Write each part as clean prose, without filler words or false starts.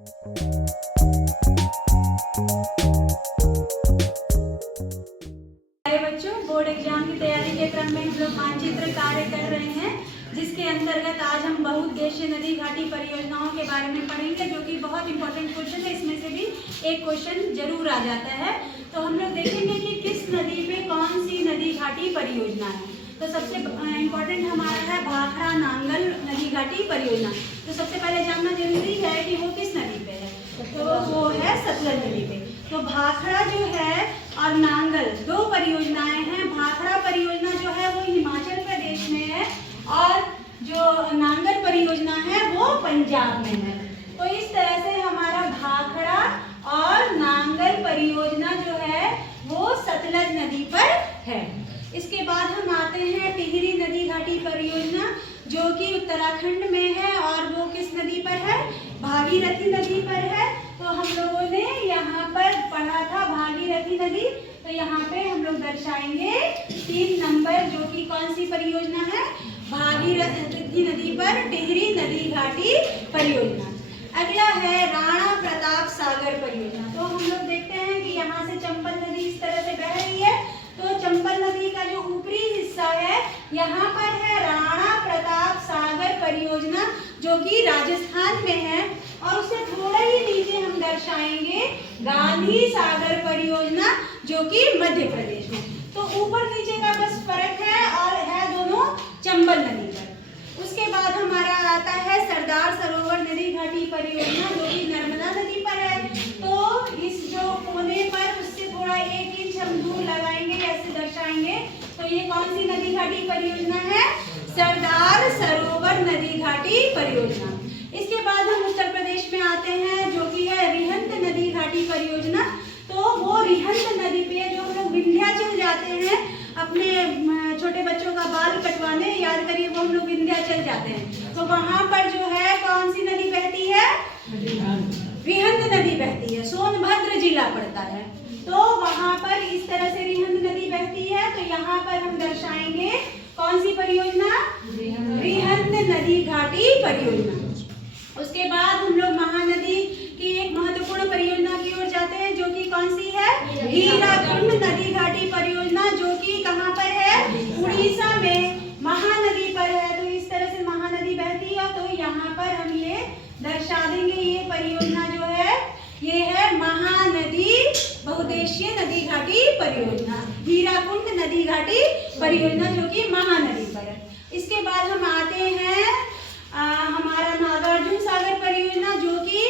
बच्चों, board exam की तैयारी के क्रम में हम लोग मानचित्र कार्य कर रहे हैं, जिसके अंतर्गत आज हम बहुउद्देशीय नदी घाटी परियोजनाओं के बारे में पढ़ेंगे, जो कि बहुत इंपॉर्टेंट क्वेश्चन है। इसमें से भी एक क्वेश्चन जरूर आ जाता है। तो हम लोग देखेंगे कि किस नदी पे कौन सी नदी घाटी परियोजना है। तो सबसे इम्पोर्टेंट हमारा है भाखड़ा नांगल नदी घाटी परियोजना। तो सबसे पहले जानना जरूरी है कि वो किस नदी पे है। तो वो है सतलज नदी पे। तो भाखड़ा जो है और नांगल दो परियोजनाएं हैं। भाखड़ा परियोजना जो है वो हिमाचल प्रदेश में है और जो नांगल परियोजना है वो पंजाब में है। तो इस तरह से हमारा भाखड़ा और नांगल परियोजना जो है वो सतलज नदी पर है। इसके बाद हम आते हैं टिहरी नदी घाटी परियोजना, जो कि उत्तराखंड में है और वो किस नदी पर है, भागीरथी नदी पर है। तो हम लोगों ने यहाँ पर पढ़ा था भागीरथी नदी। तो यहाँ पे हम लोग दर्शाएंगे 3 नंबर, जो कि कौन सी परियोजना है, भागीरथी नदी पर टिहरी नदी घाटी परियोजना। अगला है राणा प्रताप सागर परियोजना। तो हम लोग देखते हैं कि यहाँ से चंबल नदी इस तरह से बह रही है। तो चंबल नदी का जो ऊपरी हिस्सा है यहाँ पर है राणा प्रताप सागर परियोजना, जो कि राजस्थान में है। और उससे थोड़ा ही नीचे हम दर्शाएंगे गांधी सागर परियोजना, जो कि मध्य प्रदेश में। तो ऊपर नीचे का बस फर्क है और है दोनों चंबल नदी पर। उसके बाद हमारा आता है सरदार सरोवर नदी घाटी परियोजना, जो कि नर्मदा नदी पर है। तो इस जो कोने पर उससे थोड़ा 1 इंच हम दूर लगाएंगे, ऐसे दर्शाएंगे। तो ये कौन सी नदी घाटी परियोजना है, सरदार सरोवर नदी घाटी परियोजना। इसके बाद हम उत्तर प्रदेश में आते हैं, जो कि है रिहंद नदी घाटी परियोजना। तो वो रिहंद नदी पे जो हम लोग विंध्याचल जाते हैं अपने छोटे बच्चों का बाल कटवाने, याद करिए वो हम लोग विंध्याचल जाते हैं। तो वहां पर जो है कौन सी नदी बहती है, रिहंद नदी बहती है। सोनभद्र जिला पड़ता है। तो वहां पर इस तरह से रिहंद नदी बहती है। तो यहाँ पर हम दर्शाएंगे कौन सी परियोजना, रिहंद नदी घाटी परियोजना। उसके बाद हम लोग महानदी की एक महत्वपूर्ण परियोजना की ओर जाते हैं, जो कि कौन सी है, हीराकुंड नदी घाटी परियोजना, जो कि कहाँ पर है, उड़ीसा में महानदी पर है। तो इस तरह से महानदी बहती है। तो यहाँ पर हम ये दर्शा देंगे, ये परियोजना जो है ये है महानदी बहुउद्देशीय नदी घाटी परियोजना, हीराकुंड नदी घाटी परियोजना, जो कि महानदी पर है। इसके बाद हम आते हैं हमारा नागार्जुन सागर परियोजना, जो कि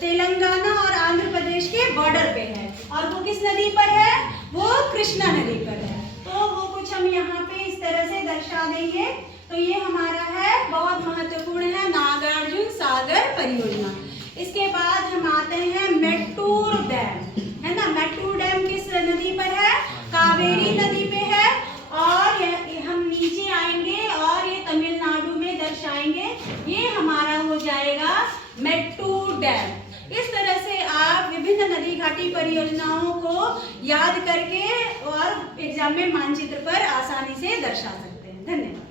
तेलंगाना और आंध्र प्रदेश के बॉर्डर पे है। और वो किस नदी पर है, वो कृष्णा नदी पर है। तो वो कुछ हम यहाँ पे इस तरह से दर्शा देंगे। तो ये हमारा है, बहुत महत्वपूर्ण है, नागार्जुन सागर परियोजना। इसके बाद हम आते हैं मेट्टूर डैम, है ना। मेट्टूर डैम किस नदी पर है, कावेरी नदी पे है। और हम नीचे आएंगे और ये तमिलनाडु में दर्शाएंगे। ये हमारा हो जाएगा मेट्टूर डैम। इस तरह से आप विभिन्न नदी घाटी परियोजनाओं को याद करके और एग्जाम में मानचित्र पर आसानी से दर्शा सकते हैं। धन्यवाद।